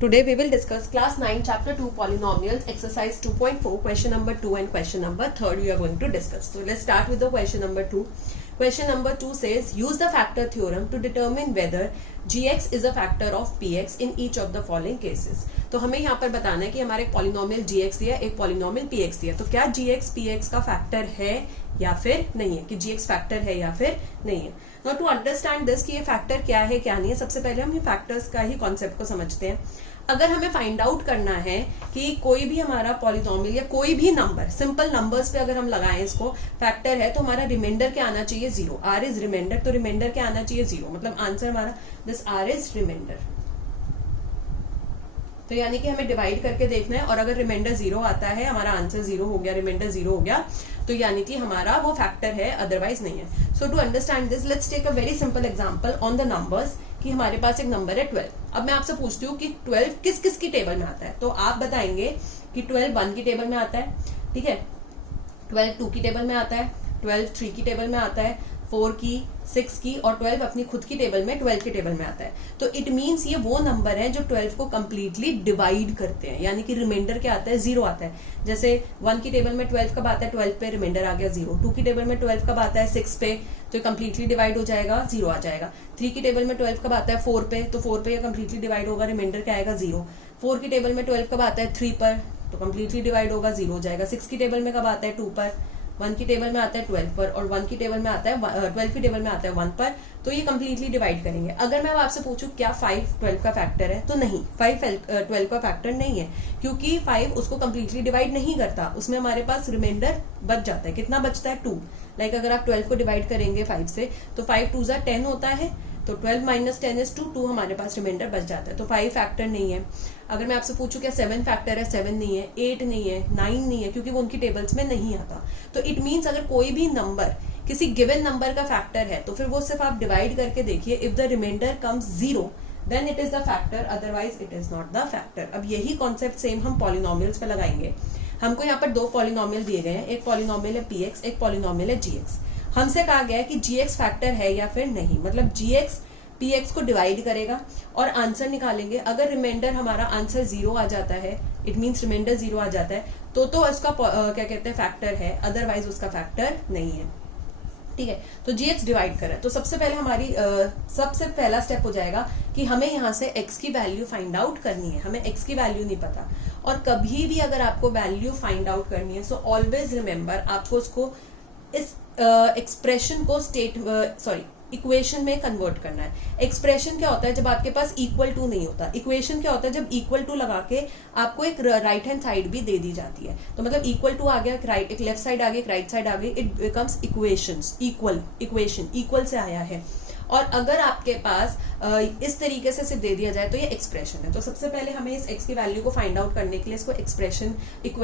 Today we will discuss class 9 chapter 2 polynomials exercise 2.4 question number 2 and question number 3 we are going to discuss. So let's start with the question number 2. Question number 2 says use the factor theorem to determine whether gx is a factor of px in each of the following cases. तो हमें यहाँ पर बताना है कि हमारे एक polynomial gx दिया एक पॉलिनोमियल px दिया, तो क्या gx px का फैक्टर है या फिर नहीं है, कि gx फैक्टर है या फिर नहीं है. नाउ टू अंडरस्टैंड दिस कि ये फैक्टर क्या है क्या नहीं है, सबसे पहले हम ये फैक्टर्स का ही कॉन्सेप्ट को समझते हैं. अगर हमें फाइंड आउट करना है कि कोई भी हमारा पॉलिनोमियल या कोई भी नंबर सिंपल नंबर्स पे अगर हम लगाएं इसको फैक्टर है तो हमारा रिमाइंडर क्या आना चाहिए, जीरो. आर इज रिमाइंडर, तो रिमाइंडर क्या आना चाहिए, जीरो. मतलब आंसर हमारा दिस आर इज रिमाइंडर. तो यानी कि हमें डिवाइड करके देखना है और अगर रिमाइंडर जीरो आता है, हमारा आंसर जीरो हो गया, रिमाइंडर जीरो हो गया, तो यानी कि हमारा वो फैक्टर है, अदरवाइज नहीं है. So to understand this let's take a very simple example on the numbers कि हमारे पास एक नंबर है 12. अब मैं आपसे पूछती हूँ कि 12 किस किस की टेबल में आता है, तो आप बताएंगे कि 12 1 की टेबल में आता है, ठीक है, 12 2 की टेबल में आता है, 12 3 की टेबल में आता है, 4 की, 6 की और 12 अपनी खुद की टेबल में 12 की टेबल में आता है. तो इट मीन्स ये वो नंबर है जो 12 को कंप्लीटली डिवाइड करते हैं, यानी कि रिमाइंडर क्या आता है, जीरो आता है. जैसे 1 की टेबल में 12 कब आता है, 12 पे रिमाइंडर आ गया जीरो. 2 की टेबल में 12 कब आता है, 6 पे, तो ये कंप्लीटली डिवाइड हो जाएगा, जीरो आ जाएगा. 3 की टेबल में 12 कब आता है, 4 पे, तो 4 पे ये कंप्लीटली डिवाइड होगा, रिमाइंडर क्या आएगा, जीरो. 4 की टेबल में 12 कब आता है, 3 पर, तो कंप्लीटली डिवाइड होगा, जीरो हो जाएगा. 6 की टेबल में कब आता है, 2 पर, 1 की टेबल में आता है 12 पर और 1 की टेबल में आता है 12 की टेबल में आता है 1 पर, तो ये कंप्लीटली डिवाइड करेंगे. अगर मैं आपसे पूछूं क्या 5 12 का फैक्टर है, तो नहीं, 5 12 का फैक्टर नहीं है, क्योंकि 5 उसको कंप्लीटली डिवाइड नहीं करता, उसमें हमारे पास रिमाइंडर बच जाता है. कितना बचता है, 2. लाइक अगर आप 12 को डिवाइड करेंगे 5 से तो 5 2 10 होता है, तो 12 माइनस 10 इज 2 हमारे पास रिमाइंडर बच जाता है. तो 5 फैक्टर नहीं है. अगर मैं आपसे पूछूं क्या 7 फैक्टर है, 7 नहीं है, 8 नहीं है, 9 नहीं है, क्योंकि वो उनकी टेबल्स में नहीं आता. तो इट मीन्स अगर कोई भी नंबर किसी गिवन नंबर का फैक्टर है तो फिर वो सिर्फ आप डिवाइड करके देखिए, if the remainder comes zero then it is the factor, otherwise it is not the factor. अब यही कॉन्सेप्ट सेम हम पॉलिनोमियल्स पे लगाएंगे. हमको यहाँ पर दो पॉलिनोमियल दिए गए हैं, एक पॉलिनोमियल है px, एक पॉलिनोमियल है gx. हमसे कहा गया है कि gx फैक्टर है या फिर नहीं, मतलब gx px को डिवाइड करेगा और आंसर निकालेंगे. अगर रिमाइंडर हमारा आंसर जीरो आ जाता है, इट मीन्स रिमाइंडर जीरो आ जाता है, तो इसका क्या कहते हैं, फैक्टर है, अदरवाइज उसका फैक्टर नहीं है. ठीक है, तो gx डिवाइड करें तो सबसे पहले हमारी सबसे पहला स्टेप हो जाएगा कि हमें यहाँ से x की वैल्यू फाइंड आउट करनी है. हमें x की वैल्यू नहीं पता, और कभी भी अगर आपको वैल्यू फाइंड आउट करनी है सो ऑलवेज रिमेम्बर आपको उसको इस एक्सप्रेशन को इक्वेशन में कन्वर्ट करना है. एक्सप्रेशन क्या होता है, जब आपके पास इक्वल टू नहीं होता. इक्वेशन क्या होता है, जब इक्वल टू लगा के आपको एक राइट हैंड साइड भी दे दी जाती है. तो मतलब इक्वल टू आ गया, एक लेफ्ट साइड आ गई, एक राइट साइड आ गई, it becomes equations. Equation equal से आया है. और अगर आपके पास इस तरीके से सिर्फ दे दिया जाए तो ये एक्सप्रेशन है. तो सबसे पहले हमें इस x की वैल्यू को फाइंड आउट करने के लिए इसको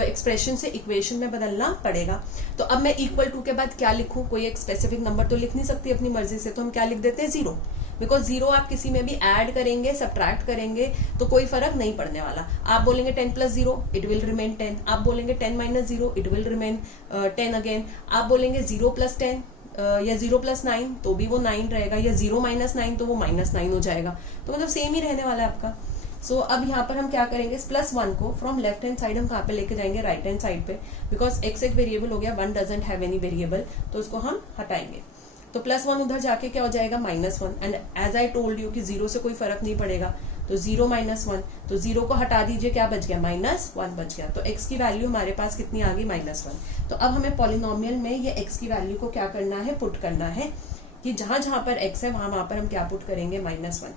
एक्सप्रेशन से इक्वेशन में बदलना पड़ेगा. तो अब मैं इक्वल टू के बाद क्या लिखूं, कोई एक स्पेसिफिक नंबर तो लिख नहीं सकती अपनी मर्जी से, तो हम क्या लिख देते हैं, जीरो. बिकॉज जीरो आप किसी में भी ऐड करेंगे, सब्ट्रैक्ट करेंगे तो कोई फर्क नहीं पड़ने वाला. आप बोलेंगे 10 plus zero, it will remain 10. आप बोलेंगे 10 minus zero, it will remain 10 again. आप बोलेंगे 0 प्लस 10 या 0 प्लस 9 तो भी वो 9 रहेगा, या 0 माइनस 9 तो वो माइनस 9 हो जाएगा. तो मतलब सेम ही रहने वाला है आपका. सो अब यहाँ पर हम क्या करेंगे, इस प्लस 1 को फ्रॉम लेफ्ट हैंड साइड हम कहाँ पे लेके जाएंगे, राइट हैंड साइड पे, बिकॉज x एक वेरिएबल हो गया, 1 डजंट हैव एनी वेरिएबल, तो उसको हम हटाएंगे. तो प्लस 1 उधर जाके क्या हो जाएगा, minus 1. And as I told you कि जीरो से कोई फर्क नहीं पड़ेगा, तो 0 माइनस 1, तो 0 को हटा दीजिए, क्या बच गया, माइनस 1 बच गया. तो x की वैल्यू हमारे पास कितनी आ गई, माइनस 1. तो अब हमें पॉलिनोमियल में ये x की वैल्यू को क्या करना है, पुट करना है, कि जहां जहां पर x है वहां पर हम क्या पुट करेंगे, minus 1.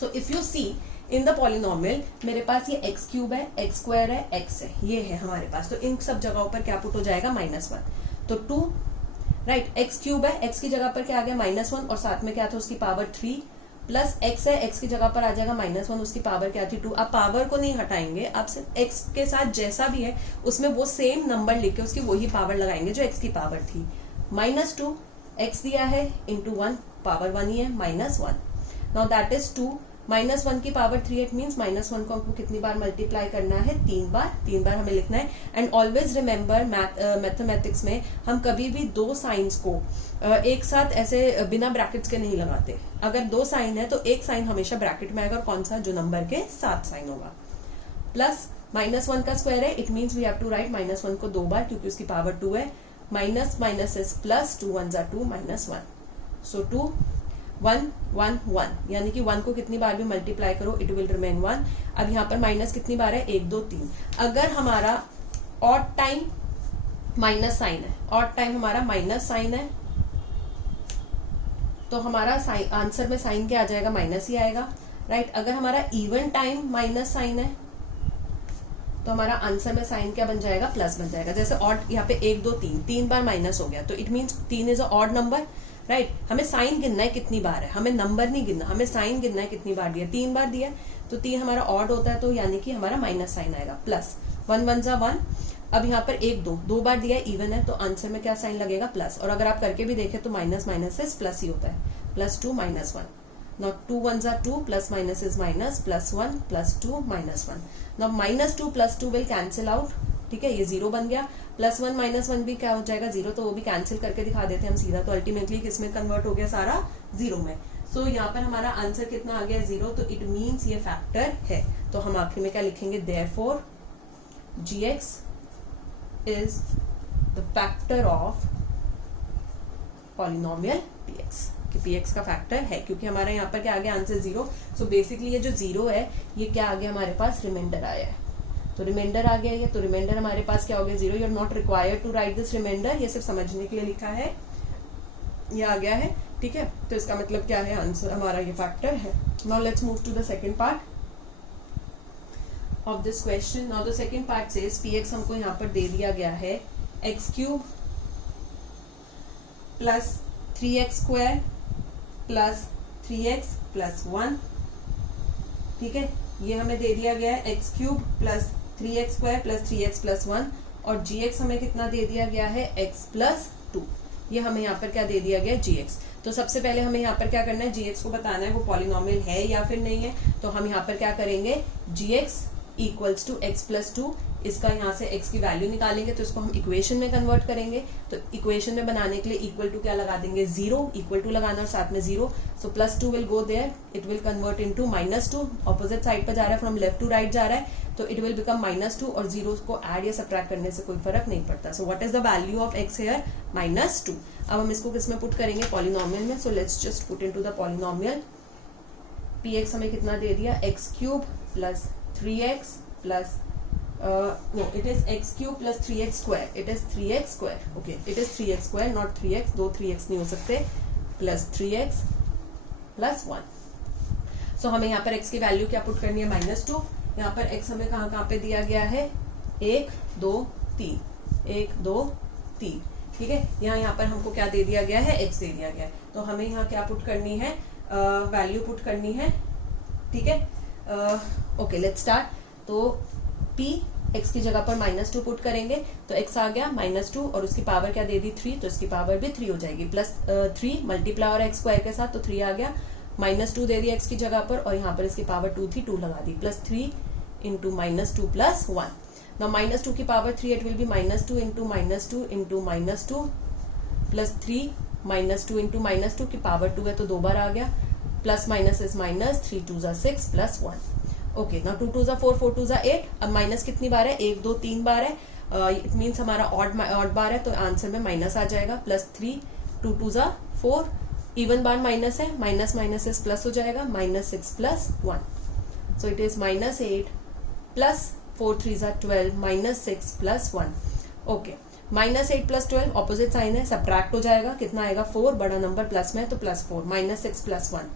So if you see in the polynomial मेरे पास ये x क्यूब है, x स्क्वायर है, x है, ये है हमारे पास. तो इन सब जगहों पर क्या पुट हो जाएगा, माइनस 1. तो 2 राइट, x क्यूब है, x की जगह पर क्या आ गया, माइनस 1, और साथ में क्या था, उसकी पावर 3, प्लस x है, x की जगह पर आ जाएगा माइनस 1, उसकी पावर क्या थी, 2. आप पावर को नहीं हटाएंगे, आप सिर्फ x के साथ जैसा भी है उसमें वो सेम नंबर लिख के उसकी वही पावर लगाएंगे जो x की पावर थी. माइनस 2 x दिया है इंटू 1, पावर 1 ही है, माइनस 1. नाउ दैट इज 2 -1 की पावर 3 इट मीन्स -1 को हमको कितनी बार मल्टीप्लाई करना है, 3 बार हमें लिखना है। एंड ऑलवेज रिमेंबर मैथमेटिक्स में हम कभी भी दो साइंस को एक साथ ऐसे बिना ब्रैकेट्स के नहीं लगाते। अगर दो साइन है तो एक साइन हमेशा ब्रैकेट में आएगा, और कौन सा, जो नंबर के साथ साइन होगा। प्लस -1 का स्क्वायर है, it means we have to write -1 को 2 बार, क्योंकि उसकी पावर 2 है। Minus minus is plus, 2 1 2 -1, so 2 1 1 1, यानी कि 1 को कितनी बार भी मल्टीप्लाई करो इट विल रिमेन 1। अब यहाँ पर माइनस कितनी बार है, 1 2 3। अगर हमारा ऑड टाइम माइनस साइन है, ऑड टाइम हमारा माइनस साइन है, तो हमारा आंसर में साइन क्या आ जाएगा, माइनस ही आएगा, राइट। अगर हमारा इवन टाइम माइनस साइन है तो हमारा आंसर में साइन क्या बन जाएगा, प्लस बन जाएगा। जैसे ऑड यहाँ पे 1 2 3, 3 बार माइनस हो गया, तो it means 3 is a odd number, right. हमें साइन गिनना है कितनी बार है, हमें नंबर नहीं गिनना, हमें साइन गिनना है कितनी बार दिया, 3 बार दिया, तो 3 हमारा ऑड होता है, तो यानी कि हमारा माइनस साइन आएगा। प्लस 1 1 जा 1, अब यहाँ पर 1 2 2 बार दिया है, इवन है, तो आंसर में क्या साइन लगेगा, प्लस। और अगर आप करके भी देखें तो माइनस माइनस से प्लस ही होता है, +2 -1। Now 2 1s are 2, plus minus is minus, +1 +2 -1. Now -2 +2 will cancel out, ठीक है, ये 0 बन गया। +1 -1 भी क्या हो जाएगा, 0, तो वो भी कैंसिल करके दिखा देते हैं हम सीधा, तो अल्टीमेटली किसमें कन्वर्ट हो गया, सारा 0 में। सो यहाँ पर हमारा आंसर कितना आ गया, 0, तो इट मीन्स ये फैक्टर है। तो हम आखिर में क्या लिखेंगे, therefore gx is the factor of polynomial px, कि px का फैक्टर है, क्योंकि हमारा यहाँ पर क्या आ गया, आंसर 0। सो बेसिकली ये जो 0 है ये क्या आ गया, हमारे पास रिमाइंडर आया है, तो रिमाइंडर आ गया ये, तो रिमाइंडर हमारे पास क्या हो गया, 0। You are not required to write this remainder, ये सिर्फ समझने के लिए लिखा है, ये आ गया है, ठीक है। तो इसका मतलब क्या है, आंसर हमारा ये फैक्टर है। Now let's move to the second part of this question. Now the second part says px हमको यहाँ पर दे दिया गया है x³ plus 3x² plus 3x plus 1, ठीक है, ये हमें दे दिया गया है x³ plus 3x² plus 3x plus 1, और gx हमें कितना दे दिया गया है, x प्लस 2। ये हमें यहाँ पर क्या दे दिया गया है, gx। तो सबसे पहले हमें यहाँ पर क्या करना है, gx को बताना है वो पॉलिनोमियल है या फिर नहीं है। तो हम यहाँ पर क्या करेंगे, gx equals to x plus 2, इसका यहाँ से x की वैल्यू निकालेंगे, तो इसको हम इक्वेशन में कन्वर्ट करेंगे। तो इक्वेशन में बनाने के लिए इक्वल टू क्या लगा देंगे, 0, इक्वल टू लगाना और साथ में 0। So +2 will go there, it will convert into -2, opposite side पर जा रहा है, फ्रॉम लेफ्ट टू राइट जा रहा है, तो इट विल बिकम -2, और 0 को ऐड या सब्ट्रैक्ट करने से कोई फर्क नहीं पड़ता। सो what is the value of x here, -2। अब हम इसको किस में पुट करेंगे, पॉलिनोमियल में। So let's just put into the polynomial. px हमें कितना दे दिया, x³ plus 3x plus no, it is x³ plus 3x square, it is 3x square, okay, it is 3x square not 3x, दो 3x नहीं हो सकते, plus 3x plus 1। so हमें यहाँ पर x की वैल्यू क्या पुट करनी है, -2। यहाँ पर x हमें कहाँ पे दिया गया है, 1 2 3, 1 2 3, ठीक है। यहाँ पर हमको क्या दे दिया गया है, x दे दिया गया है, तो हमें यहाँ क्या पुट करनी है, वैल्यू पुट करनी है, ठीक है। Okay, let's start. तो p x की जगह पर -2 पुट करेंगे, तो x आ गया -2, और उसकी पावर क्या दे दी, 3, तो इसकी पावर भी 3 हो जाएगी, प्लस 3 मल्टीप्लाई और x स्क्वायर के साथ, तो 3 आ गया, -2 दे दिया x की जगह पर, और यहाँ पर इसकी पावर 2 थी, 2 लगा दी, प्लस 3 इंटू -2 प्लस 1। नाउ -2 की power 3, it will B -2 into -2 into -2 plus 3 -2 into -2 की पावर 2 है, तो 2 बार आ गया, plus minus is minus, 3 2 6 plus 1। Okay, now 2 2 4 4 2 8। अब माइनस कितनी बार है, 1 2 3 बार है, इट मीन्स हमारा ऑड बार है, तो आंसर में माइनस आ जाएगा, प्लस 3 2 2 4, इवन बार माइनस है, माइनस माइनस इज प्लस हो जाएगा, -6 plus 1। So it is -8 plus 4 3 12, -6 plus 1। Okay, -8 plus 12 opposite sign है, सब्ट्रैक्ट हो जाएगा, कितना आएगा, 4, बड़ा नंबर प्लस में, तो +4, -6 प्लस 1।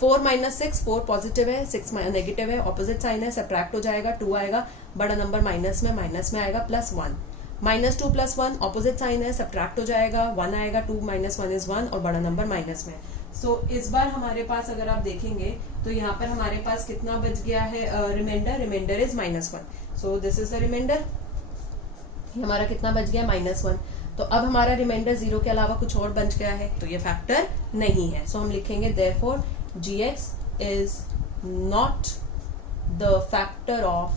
4 -6, 4 पॉजिटिव है, 6 नेगेटिव है, ऑपोजिट साइन है, सब्ट्रैक्ट हो जाएगा, 2 आएगा, बड़ा नंबर माइनस में आएगा, +1। -2 प्लस 1 ऑपोजिट साइन है, सब्ट्रैक्ट हो जाएगा, 1 आएगा, 2 - 1 इज 1, और बड़ा नंबर माइनस में। सो इस बार हमारे पास अगर आप देखेंगे तो यहाँ पर हमारे पास कितना बच गया है, remainder is -1। So this is the remainder, हमारा कितना बच गया, -1। तो अब हमारा रिमाइंडर 0 के अलावा कुछ और बच गया है, तो ये फैक्टर नहीं है। सो हम लिखेंगे therefore gx is not the factor of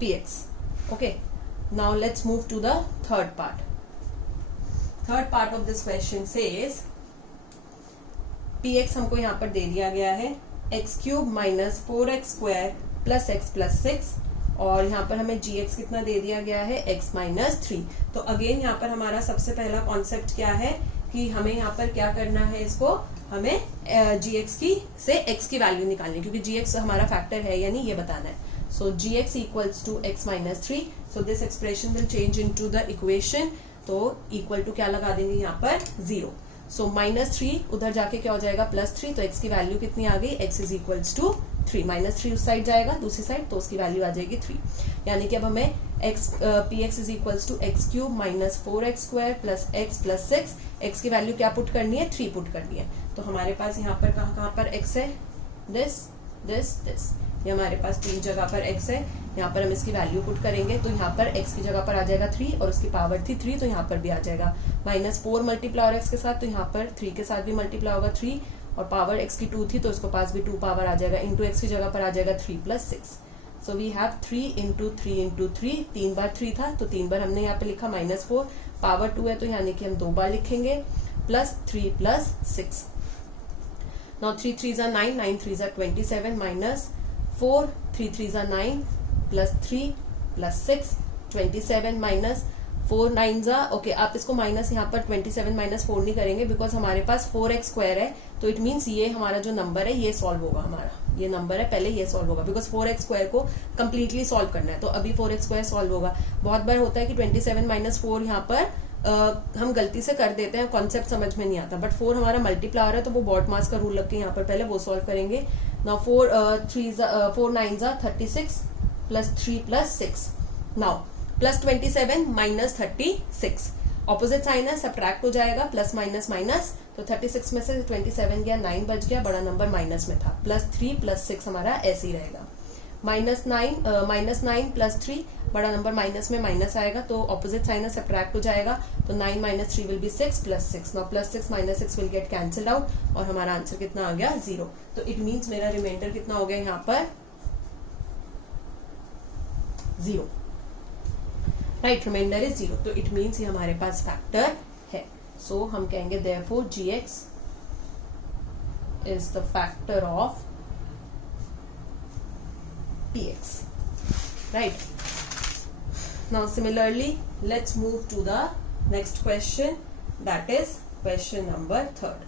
px. Okay, now let's move to the third part. Third part of this question says px हमको यहाँ पर दे दिया गया है x cube minus 4x square plus x plus 6, और यहाँ पर हमें gx कितना दे दिया गया है x माइनस 3. तो अगेन यहाँ पर हमारा सबसे पहला कॉन्सेप्ट क्या है कि हमें यहाँ पर क्या करना है, इसको हमें gx की से x की वैल्यू निकालनी है, क्योंकि gx हमारा फैक्टर है या नहीं ये बताना है. So gx equals to x minus 3. So this expression will change into the equation. तो इक्वल टू क्या लगा देंगे यहाँ पर 0. सो -3 उधर जाके क्या हो जाएगा +3. तो x की वैल्यू कितनी आ गई, x इज इक्वल्स टू 3. -3 उस साइड जाएगा दूसरी साइड, तो उसकी वैल्यू आ जाएगी 3. यानी कि अब हमें px is equals to x cube minus 4x square plus x plus 6. x की वैल्यू क्या पुट करनी है, 3 पुट करनी है. तो हमारे पास यहाँ पर कहाँ पर x है, दिस ये हमारे पास 3 जगह पर x है. यहाँ पर हम इसकी वैल्यू पुट करेंगे तो यहाँ पर x की जगह पर आ जाएगा 3 और उसकी पावर थी 3, तो यहाँ पर भी आ जाएगा -4 मल्टीप्लाई और x के साथ, तो यहाँ पर 3 के साथ भी मल्टीप्लाई होगा 3, और पावर x की 2 थी तो इसको पास भी 2 पावर आ जाएगा, इंटू x की जगह पर आ जाएगा 3 + 6. So we have 3 into 3 into 3. 3 बार 3 था तो 3 बार हमने यहाँ पे लिखा -4, पावर 2 है तो यानी कि हम 2 बार लिखेंगे, +3 + 6. Now 3 3s are 9, 9 3s are 27, -4 3 3s are 9 +3 + 6 27 -4 9s are okay. आप इसको माइनस यहाँ पर 27 - 4 नहीं करेंगे बिकॉज हमारे पास 4x स्क्वायर है, तो इट मीन्स ये हमारा जो नंबर है ये सॉल्व होगा. हमारा ये नंबर है पहले ये सॉल्व होगा बिकॉज 4x स्क्वायर को कंप्लीटली सॉल्व करना है. तो अभी 4x स्क्वायर सॉल्व होगा. बहुत बार होता है कि 27 - 4 यहाँ पर हम गलती से कर देते हैं, कॉन्सेप्ट समझ में नहीं आता, बट 4 हमारा मल्टीप्लायर है तो वो बॉट मास का रूल लग के यहाँ पर पहले वो सॉल्व करेंगे. Now 4 9s are 36 +3 + 6. Now +27 - 36 opposite sign है, सब्ट्रैक्ट हो जाएगा, प्लस माइनस माइनस, तो 36 में से 27 गया, 9 बच गया, बड़ा नंबर माइनस में था, +3 + 6 हमारा ऐसे ही रहेगा. -9 + 3 बड़ा नंबर माइनस में माइनस आएगा तो ऑपोजिट साइन है, सब्ट्रैक्ट हो जाएगा, तो 9 - 3 will be 6 + 6. Now +6 - 6 will get cancelled out और हमारा आंसर कितना आ गया 0. तो इट मीन्स मेरा रिमाइंडर कितना हो गया यहाँ पर 0. Right, remainder is 0. तो इट मीन्स ये हमारे पास फैक्टर है. सो हम कहेंगे therefore gx is the factor of px. Right. Now similarly, let's move to the next question, that is question number 3.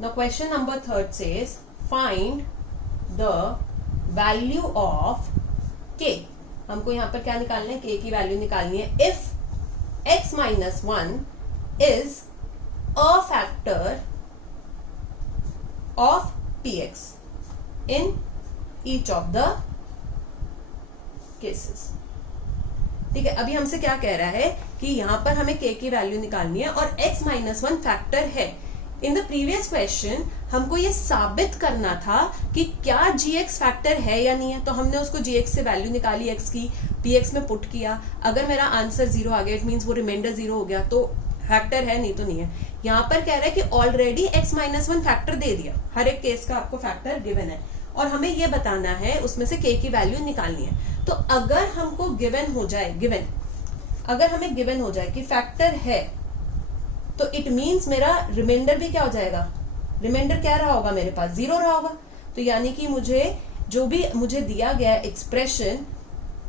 Now question number 3 says find the value of k. हमको यहाँ पर क्या निकालना है, k की वैल्यू निकालनी है if x - 1 is a factor of px in each of the cases. ठीक है, अभी हमसे क्या कह रहा है कि यहाँ पर हमें k की वैल्यू निकालनी है और x - 1 फैक्टर है. इन द प्रीवियस क्वेश्चन हमको ये साबित करना था कि क्या gx फैक्टर है या नहीं है, तो हमने उसको gx से वैल्यू निकाली x की, px में पुट किया. अगर मेरा आंसर 0 आ गया इट मीन्स वो रिमाइंडर 0 हो गया, तो फैक्टर है, नहीं तो नहीं है. यहाँ पर कह रहा है कि ऑलरेडी x - 1 फैक्टर दे दिया, हर एक केस का आपको फैक्टर गिवन है और हमें ये बताना है उसमें से k की वैल्यू निकालनी है. तो अगर हमको गिवन हो जाए, अगर हमें गिवन हो जाए कि फैक्टर है, तो इट मीन्स मेरा रिमाइंडर भी क्या हो जाएगा, रिमाइंडर क्या रहा होगा, मेरे पास 0 रहा होगा. तो यानी कि मुझे जो भी मुझे दिया गया एक्सप्रेशन,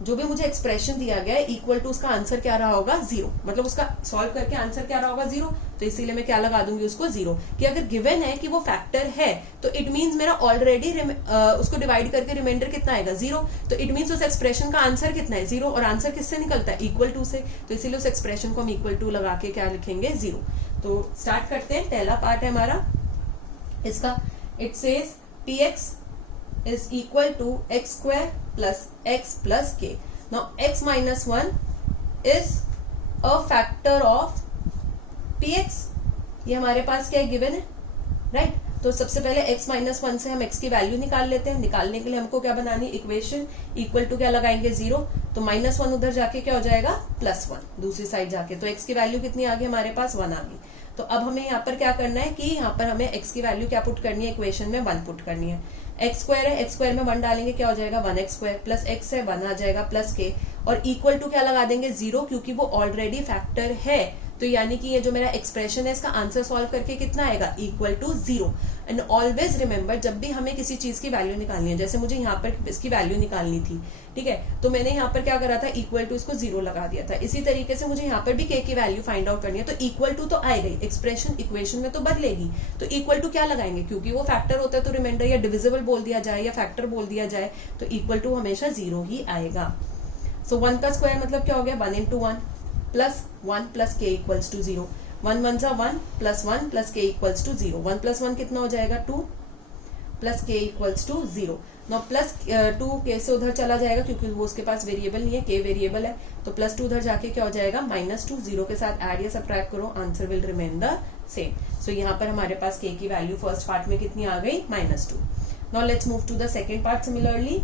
जो भी मुझे एक्सप्रेशन दिया गया है इक्वल टू उसका आंसर क्या रहा होगा 0, मतलब उसका सॉल्व करके आंसर क्या रहा होगा 0. तो इसीलिए मैं क्या लगा दूंगी उसको 0, कि अगर गिवन है कि वो फैक्टर है तो इट मीन्स मेरा ऑलरेडी उसको डिवाइड करके रिमाइंडर कितना आएगा 0. तो इट मीन्स उस एक्सप्रेशन का आंसर कितना है 0, और आंसर किससे निकलता है इक्वल टू से, तो इसीलिए उस एक्सप्रेशन को हम इक्वल टू लगा के क्या लिखेंगे 0. तो स्टार्ट करते हैं, पहला पार्ट है हमारा इसका. It says px is equal to x square plus x plus k. Now x minus 1 is a factor of px. ये हमारे पास क्या गिवन है, राइट. तो सबसे पहले x माइनस 1 से हम x की वैल्यू निकाल लेते हैं. निकालने के लिए हमको क्या बनानी, इक्वेशन इक्वल टू क्या लगाएंगे 0, तो -1 उधर जाके क्या हो जाएगा +1 दूसरी साइड जाके, तो x की वैल्यू कितनी आ गई हमारे पास 1 आ गई. तो अब हमें यहाँ पर क्या करना है कि यहाँ पर हमें x की वैल्यू क्या पुट करनी है, इक्वेशन में 1 पुट करनी है। एक्स स्क्वायर है, एक्स स्क्वायर में 1 डालेंगे क्या हो जाएगा 1x स्क्वायर, प्लस x है 1 आ जाएगा प्लस k, और इक्वल टू क्या लगा देंगे 0, क्योंकि वो ऑलरेडी फैक्टर है। तो यानी कि ये जो मेरा एक्सप्रेशन है इसका आंसर सॉल्व करके कितना आएगा, equal to 0। And always remember, जब भी हमें किसी चीज की वैल्यू निकालनी है, जैसे मुझे यहाँ पर इसकी वैल्यू निकालनी थी, ठीक है, तो मैंने यहाँ पर क्या करा था, इक्वल टू इसको 0 लगा दिया था। इसी तरीके से मुझे यहाँ पर भी k की वैल्यू फाइंड आउट करनी है, तो इक्वल टू तो आएगा ही, एक्सप्रेशन इक्वेशन में तो बदलेगी, तो इक्वल टू क्या लगाएंगे, क्योंकि वो फैक्टर होता है तो रिमाइंडर या डिविजिबल बोल दिया जाए या फैक्टर बोल दिया जाए, तो इक्वल टू हमेशा 0 ही आएगा। सो 1 का स्क्वायर मतलब क्या हो गया 1 into 1 plus 1 plus k equals to 0, 1 1 जा 1 plus 1 plus k equals to 0, 1 plus 1 कितना हो जाएगा 2 plus k equals to 0। No plus 2 k से उधर चला जाएगा क्योंकि वो उसके पास वेरिएबल नहीं है, k वेरिएबल है, तो प्लस 2 उधर जाके क्या हो जाएगा -2, 0 के साथ ऐड या सब्ट्रैक्ट करो, answer will remain the same. So यहाँ पर हमारे पास k की वैल्यू फर्स्ट पार्ट में कितनी आ गई -2। Now let's move to the second part. Similarly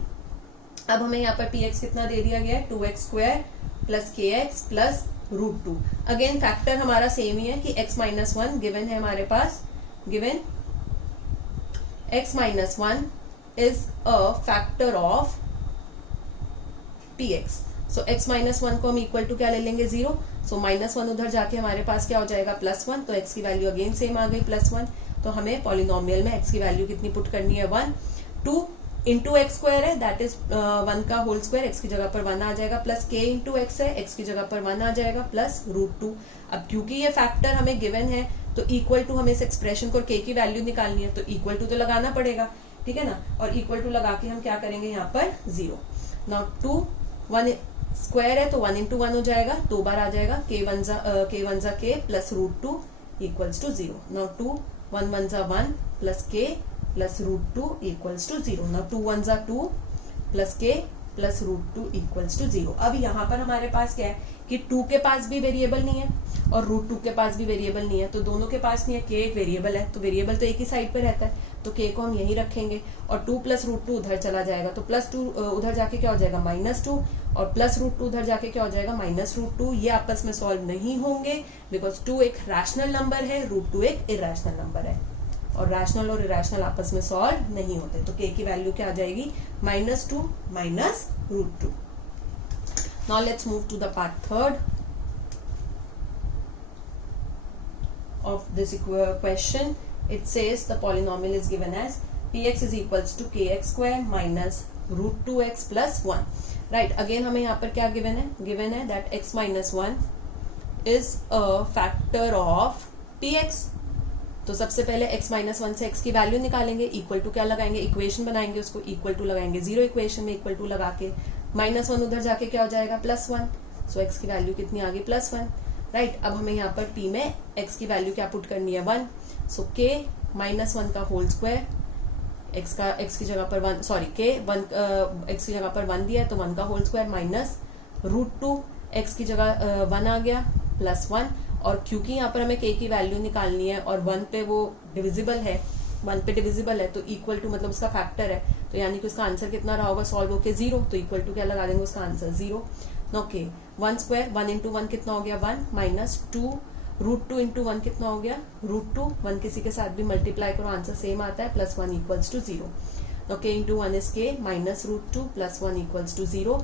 अब हमें यहाँ पर px कितना दे दिया गया है 2x square plus kx plus √2। Again factor हमारा सेम ही है कि x माइनस 1 गिवन है हमारे पास, given x minus 1 is a factor of px। So x minus 1 को हम इक्वल टू क्या ले लेंगे 0, सो -1 उधर जाके हमारे पास क्या हो जाएगा +1, तो x की वैल्यू अगेन सेम आ गई +1। तो हमें पॉलिनोमियल में x की वैल्यू कितनी पुट करनी है 1, 2 इंटू एक्स स्क्वायर है, दैट इज 1 का होल स्क्वायर, x की जगह पर 1 आ जाएगा, प्लस k इंटू एक्स है, x की जगह पर 1 आ जाएगा, प्लस √2। अब क्योंकि ये फैक्टर हमें गिवन है तो इक्वल टू हमें इस एक्सप्रेशन को k की वैल्यू निकालनी है, तो इक्वल टू तो लगाना पड़ेगा, ठीक है ना, और इक्वल टू लगा के हम क्या करेंगे यहाँ पर 0। नाउ 2 1 स्क्वायर है तो 1 इंटू 1 हो जाएगा, 2 बार आ जाएगा, k 1 जा k plus √2 equals to 0। Now 2 1 1 जा 1 plus k plus √2 equals to 0। Now 2 1 जा 2 plus k plus √2 equals to 0। अब यहाँ पर हमारे पास क्या है कि 2 के पास भी वेरिएबल नहीं है और √2 के पास भी वेरिएबल नहीं है, तो दोनों के पास नहीं है, k एक वेरिएबल है, तो वेरिएबल तो एक ही साइड पे रहता है, तो k को हम यहीं रखेंगे, और 2 प्लस √2 उधर चला जाएगा, तो प्लस 2 उधर जाके क्या हो जाएगा -2, और प्लस √2 उधर जाके क्या हो जाएगा -√2। ये आपस में सॉल्व नहीं होंगे बिकॉज 2 एक रैशनल नंबर है, √2 एक इरेशनल नंबर है, और रैशनल और इरेशनल आपस में सॉल्व नहीं होते, तो k की वैल्यू क्या आ जाएगी -2 minus √2। Now let's move to the part third of this question. It says the polynomial is given as px is equals to kx square minus √2x plus 1. Right, again हमें यहाँ पर क्या given है, given है that x minus 1 is a factor of px। तो सबसे पहले x minus 1 से x की वैल्यू निकालेंगे, इक्वल टू क्या लगाएंगे, इक्वेशन बनाएंगे, उसको इक्वल टू लगाएंगे 0 इक्वेशन में, इक्वल टू लगा के -1 उधर जाके क्या हो जाएगा +1, सो x की वैल्यू कितनी आ गई +1। राइट, अब हमें यहाँ पर p में x की वैल्यू क्या पुट करनी है 1, सो k -1 का होल स्क्वायर, x की जगह पर 1, सॉरी k 1 x की जगह पर 1 दिया है तो 1 का होल स्क्वायर माइनस √2, x की जगह 1 आ गया +1, और क्योंकि यहाँ पर हमें k की वैल्यू निकालनी है और 1 पे वो डिविजिबल है, 1 पे डिविजिबल है, तो इक्वल टू मतलब उसका फैक्टर है, तो यानी कि उसका आंसर कितना रहा होगा सॉल्व होके 0, तो इक्वल टू क्या लगा देंगे उसका आंसर 0। ओके, 1 स्क्वायर 1 इंटू 1 कितना हो गया 1 माइनस 2, √2 इंटू 1 कितना हो गया √2, 1 किसी के साथ भी मल्टीप्लाई करो आंसर सेम आता है, +1 equals to 0। Okay, into 1 is k minus √2 plus 1 equals to 0।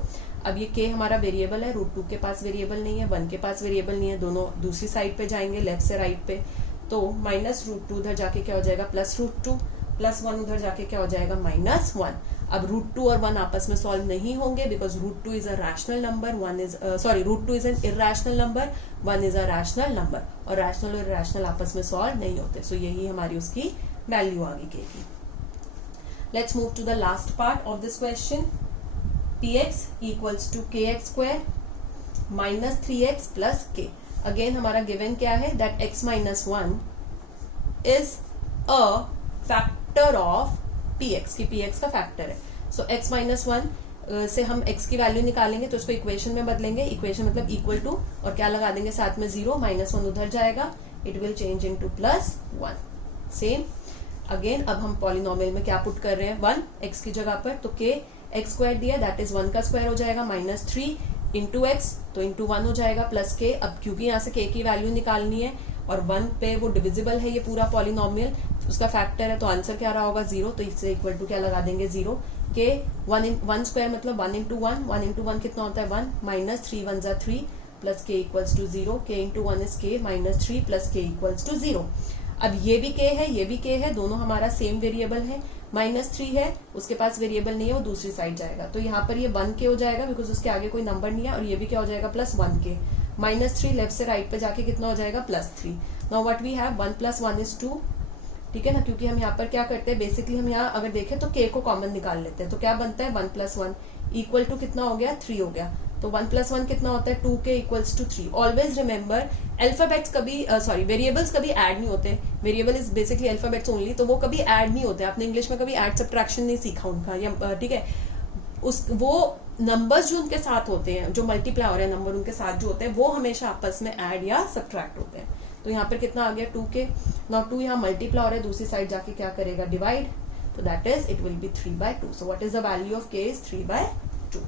अब ये k हमारा वेरिएबल है, √2 के पास वेरिएबल नहीं है, 1 के पास वेरिएबल नहीं है, दोनों दूसरी साइड पे जाएंगे लेफ्ट से राइट पे, तो -√2 उधर जाके क्या हो जाएगा +√2, प्लस 1 उधर जाके क्या हो जाएगा -1। अब √2 और 1 आपस में सॉल्व नहीं होंगे because √2 is a rational number, √2 is an irrational number, 1 is a rational number, और रैशनल और इरेशनल आपस में सॉल्व नहीं होते, सो यही हमारी उसकी वैल्यू आ गई k की। Let's move to the last part of this question. px equals to kx square minus 3x plus k। Again हमारा गिवन क्या है that x minus 1 is a factor of px, की px का factor है, so x minus 1 से हम x की value निकालेंगे तो उसको इक्वेशन में बदलेंगे, इक्वेशन मतलब इक्वल टू, और क्या लगा देंगे साथ में 0, -1 उधर जाएगा, it will change into +1। Same again अब हम पॉलिनोमियल में क्या पुट कर रहे हैं 1 x की जगह पर, तो k x स्क्वायर दिया दैट इज 1 का स्क्वायर हो जाएगा -3 इंटू एक्स, तो इंटू 1 हो जाएगा प्लस k। अब क्योंकि यहाँ से k की वैल्यू निकालनी है और 1 पे वो डिविजिबल है ये पूरा पॉलिनोमियल, उसका फैक्टर है, तो आंसर क्या रहा होगा 0, तो इससे इक्वल टू क्या लगा देंगे 0 के 1 स्क्वायर मतलब 1 इंटू 1 कितना होता है 1 माइनस 3 1 जा 3 प्लस के इक्वल्स टू 0, के इंटू 1 इज के माइनस 3 प्लस के इक्वल्स टू 0। अब ये भी के है, ये भी के है, दोनों हमारा सेम वेरिएबल है, -3 है, उसके पास वेरिएबल नहीं है, वो दूसरी साइड जाएगा, तो यहाँ पर ये 1 के हो जाएगा बिकॉज उसके आगे कोई नंबर नहीं है, और ये भी क्या हो जाएगा +1 के, -3 लेफ्ट से राइट पे जाके कितना हो जाएगा +3। Now what we have 1 + 1 is 2, ठीक है ना, क्योंकि हम यहाँ पर क्या करते हैं बेसिकली हम यहाँ अगर देखें तो के को कॉमन निकाल लेते हैं, तो क्या बनता है 1 + 1 इक्वल टू कितना हो गया 3 हो गया, तो 1 + 1 कितना होता है 2 के equals to 3। Always remember alphabets कभी वेरिएबल्स कभी ऐड नहीं होते, variable is basically alphabets only, तो वो कभी ऐड नहीं होते, आपने इंग्लिश में कभी ऐड सब्ट्रैक्शन नहीं सीखा उनका, या ठीक है, उस वो नंबर्स जो उनके साथ होते हैं, जो मल्टीप्लाई हो रहे हैं नंबर उनके साथ जो होते हैं, वो हमेशा आपस में ऐड या सब्ट्रैक्ट होते हैं। तो यहाँ पर कितना आ गया 2 के, नाउ 2 यहाँ मल्टीप्लाई हो रहा है, दूसरी साइड जाके क्या करेगा डिवाइड, तो that is it will be 3/2। So what is the value of k is 3/2।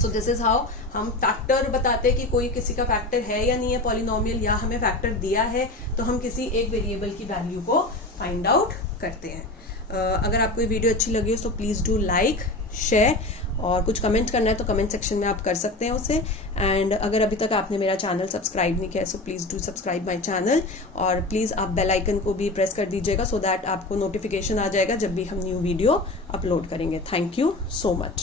So this is how हम फैक्टर बताते हैं कि कोई किसी का फैक्टर है या नहीं है पॉलिनोमियल, या हमें फैक्टर दिया है तो हम किसी एक वेरिएबल की वैल्यू को फाइंड आउट करते हैं। अगर आपको ये वीडियो अच्छी लगी हो तो प्लीज डू लाइक शेयर, और कुछ कमेंट करना है तो कमेंट सेक्शन में आप कर सकते हैं उसे। एंड अगर अभी तक आपने मेरा चैनल सब्सक्राइब नहीं किया है so please do subscribe my channel, और प्लीज़ आप बेल आइकन को भी प्रेस कर दीजिएगा सो दैट आपको नोटिफिकेशन आ जाएगा जब भी हम न्यू वीडियो अपलोड करेंगे। Thank you so much.